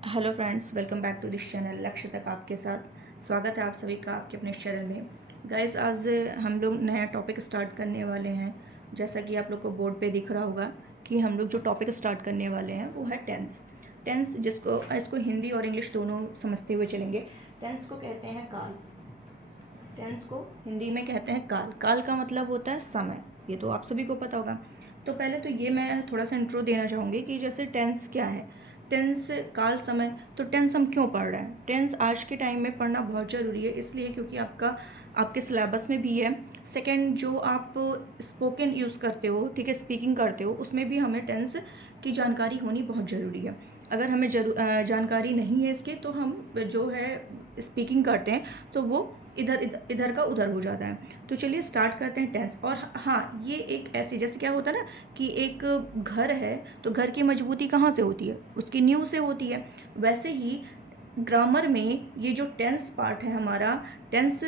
Hello friends, welcome back to this channel. लक्ष्य तक आपके साथ स्वागत है आप सभी का आपके अपने इस चैनल में। गाइस, आज हम लोग नया टॉपिक स्टार्ट करने वाले हैं। जैसा कि आप लोग को बोर्ड पे दिख रहा होगा कि हम लोग जो टॉपिक स्टार्ट करने वाले हैं वो है टेंस। टेंस जिसको इसको हिंदी और इंग्लिश दोनों समझते हुए चलेंगे। टेंस को कहते हैं काल। टेंस को हिंदी में कहते हैं काल। काल का मतलब होता है समय। ये तो आप सभी को पता होगा। तो पहले तो ये मैं थोड़ा सा इंट्रो देना चाहूँगी कि जैसे टेंस क्या है। टेंस काल समय। तो टेंस हम क्यों पढ़ रहे हैं? टेंस आज के टाइम में पढ़ना बहुत ज़रूरी है, इसलिए क्योंकि आपके सिलेबस में भी है। सेकंड, जो आप स्पोकन यूज़ करते हो, ठीक है, स्पीकिंग करते हो, उसमें भी हमें टेंस की जानकारी होनी बहुत ज़रूरी है। अगर हमें जानकारी नहीं है इसके, तो हम जो है स्पीकिंग करते हैं तो वो इधर का उधर हो जाता है। तो चलिए स्टार्ट करते हैं टेंस। और हाँ, ये एक ऐसी, जैसे क्या होता है ना कि एक घर है तो घर की मजबूती कहाँ से होती है? उसकी नींव से होती है। वैसे ही ग्रामर में ये जो टेंस पार्ट है हमारा, टेंस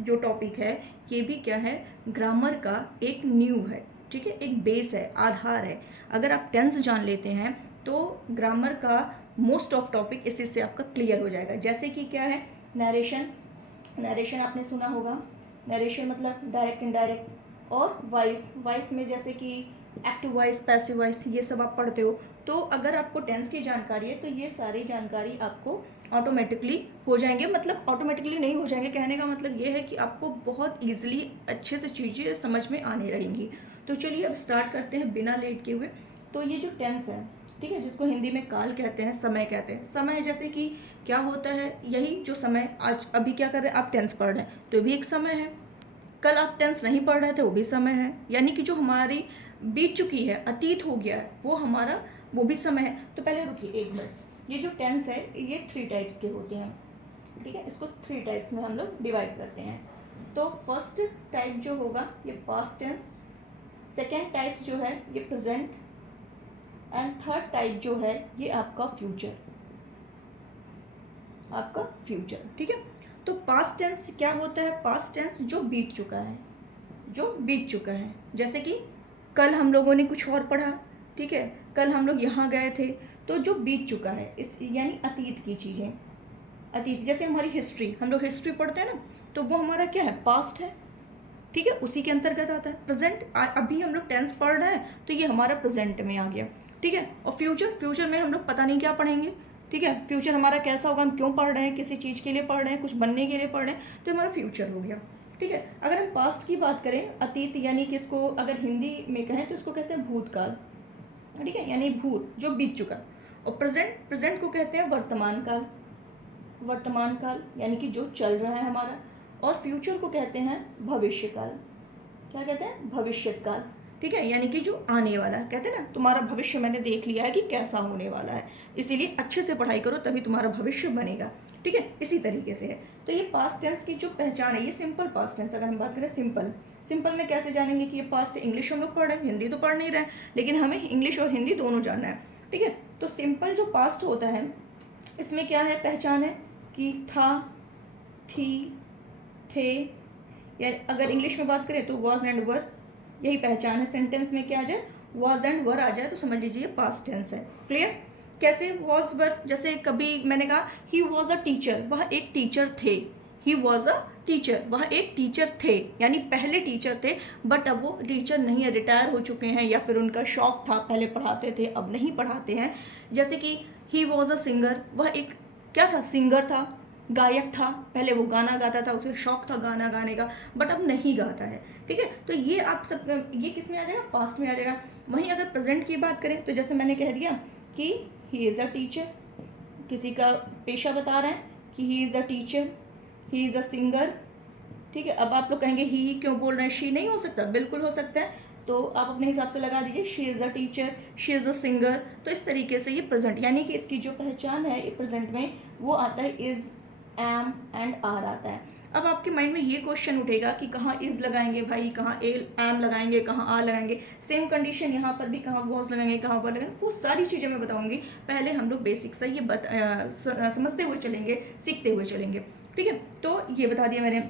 जो टॉपिक है, ये भी क्या है? ग्रामर का एक नींव है, ठीक है, एक बेस है, आधार है। अगर आप टेंस जान लेते हैं तो ग्रामर का मोस्ट ऑफ टॉपिक इसी से आपका क्लियर हो जाएगा। जैसे कि क्या है? नरेशन। नरेशन आपने सुना होगा। नरेशन मतलब डायरेक्ट इनडायरेक्ट। और वॉइस, वॉइस में जैसे कि एक्टिव वॉइस, पैसिव वॉइस, ये सब आप पढ़ते हो। तो अगर आपको टेंस की जानकारी है तो ये सारी जानकारी आपको ऑटोमेटिकली हो जाएंगे। मतलब ऑटोमेटिकली नहीं हो जाएंगे, कहने का मतलब ये है कि आपको बहुत ईजिली अच्छे से चीज़ें समझ में आने लगेंगी। तो चलिए अब स्टार्ट करते हैं बिना लेट के हुए। तो ये जो टेंस है, ठीक है, जिसको हिंदी में काल कहते हैं, समय कहते हैं। समय जैसे कि क्या होता है? यही जो समय आज अभी क्या कर रहे हैं, आप टेंस पढ़ रहे हैं तो भी एक समय है। कल आप टेंस नहीं पढ़ रहे थे, वो भी समय है। यानी कि जो हमारी बीत चुकी है, अतीत हो गया है, वो हमारा वो भी समय है। तो पहले रुकिए एक मिनट। ये जो टेंस है ये 3 टाइप्स के होते हैं, ठीक है। इसको 3 टाइप्स में हम लोग डिवाइड करते हैं। तो फर्स्ट टाइप जो होगा ये पास्ट टेंस, सेकेंड टाइप जो है ये प्रेजेंट, एंड थर्ड टाइप जो है ये आपका फ्यूचर। आपका फ्यूचर, ठीक है। तो पास्ट टेंस क्या होता है? पास्ट टेंस जो बीत चुका है, जो बीत चुका है। जैसे कि कल हम लोगों ने कुछ और पढ़ा, ठीक है, कल हम लोग यहाँ गए थे। तो जो बीत चुका है, इस यानी अतीत की चीज़ें। अतीत जैसे हमारी हिस्ट्री, हम लोग हिस्ट्री पढ़ते हैं ना, तो वो हमारा क्या है? पास्ट है, ठीक है, उसी के अंतर्गत आता है। प्रेजेंट, अभी हम लोग टेंस पढ़ रहे हैं तो ये हमारा प्रेजेंट में आ गया, ठीक है। और फ्यूचर, फ्यूचर में हम लोग पता नहीं क्या पढ़ेंगे, ठीक है। फ्यूचर हमारा कैसा होगा, हम क्यों पढ़ रहे हैं, किसी चीज़ के लिए पढ़ रहे हैं, कुछ बनने के लिए पढ़ रहे हैं, तो हमारा फ्यूचर हो गया, ठीक है। अगर हम पास्ट की बात करें, अतीत यानी कि इसको अगर हिंदी में कहें तो इसको कहते हैं भूतकाल, ठीक है, यानी भूत जो बीत चुका। और प्रेजेंट, प्रेजेंट को कहते हैं वर्तमान काल। वर्तमान काल यानी कि जो चल रहा है हमारा। और फ्यूचर को कहते हैं भविष्य काल। क्या कहते हैं? भविष्य काल, ठीक है, यानी कि जो आने वाला है। कहते हैं ना, तुम्हारा भविष्य मैंने देख लिया है कि कैसा होने वाला है, इसीलिए अच्छे से पढ़ाई करो तभी तुम्हारा भविष्य बनेगा, ठीक है। इसी तरीके से है। तो ये पास्ट टेंस की जो पहचान है, ये सिंपल पास्ट टेंस। अगर हम बात करें सिंपल, सिंपल में कैसे जानेंगे कि ये पास्ट? इंग्लिश हम लोग पढ़ रहे हैं, हिंदी तो पढ़ नहीं रहे, लेकिन हमें इंग्लिश और हिंदी दोनों जानना है, ठीक है। तो सिंपल जो पास्ट होता है, इसमें क्या है? पहचान है कि था, थी, थे, या अगर इंग्लिश में बात करें तो वॉज एंड वर, यही पहचान है। सेंटेंस में क्या आ जाए? वॉज एंड वर आ जाए तो समझ लीजिए पास्ट टेंस है। क्लियर? कैसे वॉज वर? जैसे कभी मैंने कहा ही वॉज अ टीचर, वह एक टीचर थे। ही वॉज अ टीचर, वह एक टीचर थे, यानी पहले टीचर थे, बट अब वो टीचर नहीं है, रिटायर हो चुके हैं, या फिर उनका शौक था, पहले पढ़ाते थे अब नहीं पढ़ाते हैं। जैसे कि ही वॉज अ सिंगर, वह एक क्या था? सिंगर था, गायक था। पहले वो गाना गाता था, उसे शौक था गाना गाने का, बट अब नहीं गाता है, ठीक है। तो ये आप सब, ये किस में आ जाएगा? पास्ट में आ जाएगा। वहीं अगर प्रेजेंट की बात करें तो जैसे मैंने कह दिया कि ही इज़ अ टीचर, किसी का पेशा बता रहे हैं कि he is a teacher, he is a singer, ठीक है। अब आप लोग कहेंगे ही क्यों बोल रहे हैं? शी नहीं हो सकता? बिल्कुल हो सकता है। तो आप अपने हिसाब से लगा दीजिए, she is a teacher, she is a singer. तो इस तरीके से ये प्रेजेंट, यानी कि इसकी जो पहचान है ये प्रेजेंट में वो आता है इज़, एम एंड आर आता है। अब आपके माइंड में ये क्वेश्चन उठेगा कि कहाँ इज़ लगाएंगे भाई, कहाँ एम लगाएंगे, कहाँ आर लगाएंगे। सेम कंडीशन यहाँ पर भी, कहाँ वॉज लगाएंगे, कहाँ वर लगाएंगे, वो सारी चीज़ें मैं बताऊंगी। पहले हम लोग बेसिक से ये समझते हुए चलेंगे, सीखते हुए चलेंगे, ठीक है। तो ये बता दिया मैंने।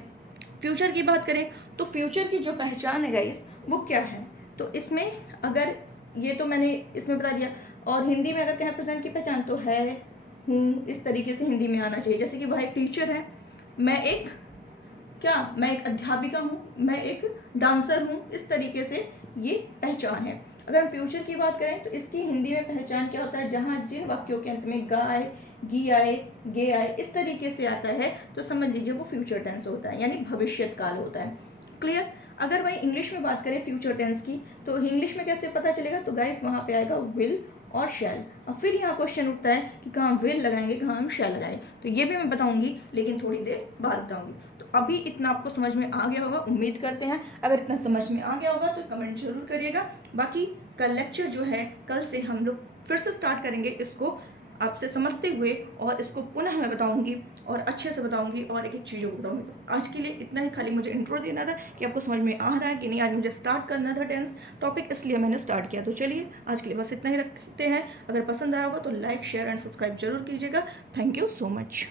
फ्यूचर की बात करें तो फ्यूचर की जो पहचान है गाइस वो क्या है? तो इसमें अगर ये तो मैंने इसमें बता दिया, और हिंदी में अगर कहें प्रेजेंट की पहचान तो है, हूँ, इस तरीके से हिंदी में आना चाहिए। जैसे कि वह एक टीचर है, मैं एक अध्यापिका हूँ, मैं एक डांसर हूँ, इस तरीके से ये पहचान है। अगर हम फ्यूचर की बात करें तो इसकी हिंदी में पहचान क्या होता है, जहाँ जिन वाक्यों के अंत में गा आए, गी आए, गे आए, इस तरीके से आता है तो समझ लीजिए वो फ्यूचर टेंस होता है, यानी भविष्यत काल होता है। क्लियर। अगर वही इंग्लिश में बात करें फ्यूचर टेंस की, तो इंग्लिश में कैसे पता चलेगा, तो गाइस वहाँ पे आएगा विल और शैल। और फिर यहाँ क्वेश्चन उठता है कि कहाँ विल लगाएंगे, कहाँ हम शैल लगाएंगे, तो ये भी मैं बताऊंगी, लेकिन थोड़ी देर बाद बताऊंगी। तो अभी इतना आपको समझ में आ गया होगा, उम्मीद करते हैं। अगर इतना समझ में आ गया होगा तो कमेंट जरूर करिएगा। बाकी कल लेक्चर जो है, कल से हम लोग फिर से स्टार्ट करेंगे इसको आपसे समझते हुए, और इसको पुनः मैं बताऊंगी और अच्छे से बताऊंगी और एक एक चीज़ों को बताऊंगी। तो आज के लिए इतना ही, खाली मुझे इंट्रो देना था कि आपको समझ में आ रहा है कि नहीं। आज मुझे स्टार्ट करना था टेंस टॉपिक, इसलिए मैंने स्टार्ट किया। तो चलिए आज के लिए बस इतना ही रखते हैं। अगर पसंद आया होगा तो लाइक, शेयर एंड सब्सक्राइब जरूर कीजिएगा। Thank you so much.